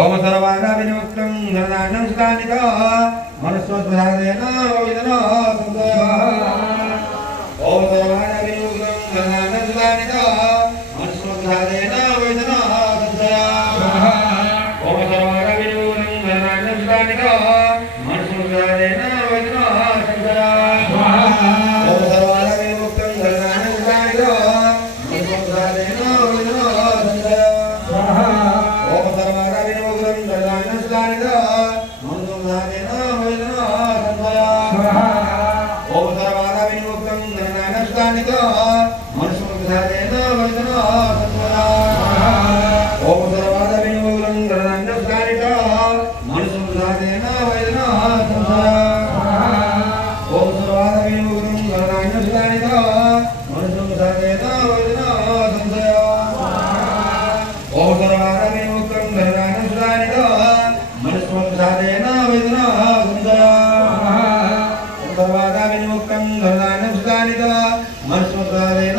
ओम सर्वाना विमुक्तं गणनानं सुतानिका मनुष्योद्धारेण विदनो संदय ओम सर्वाना विमुक्तं गणनानं सुतानिका मनुष्योद्धारेण विदनो संदय ओम सर्वाना विमुक्तं गणनानं सुतानिका मनुष्योद्धारेण विदनो संदय ओम सर्वाना विमुक्तं गणनानं सुतानिका मनुष्योद्धारेण विदनो संदय ओम सर्वाना विमुक्तं गणनानं सुतानिका मनुष्योद्धारेण विदनो संदय ओम सर्वाना विमुक्तं गणनानं सुतानिका मनुष्योद्धारेण विदनो संदय ओम सर्वाना विमुक्तं गणनानं सुतानिका मनुष्योद्धारेण विदनो संदय ओम सर्वाना विमुक्तं गणनानं सुतानिका मनुष्योद्धारेण विदनो संदय ओम सर्वाना विमुक्तं गणनानं सुतानिका मनुष्योद्धारेण विदनो संदय ओम सर्वाना विमुक्तं गणनानं सुतानिका मनुष्योद्धारेण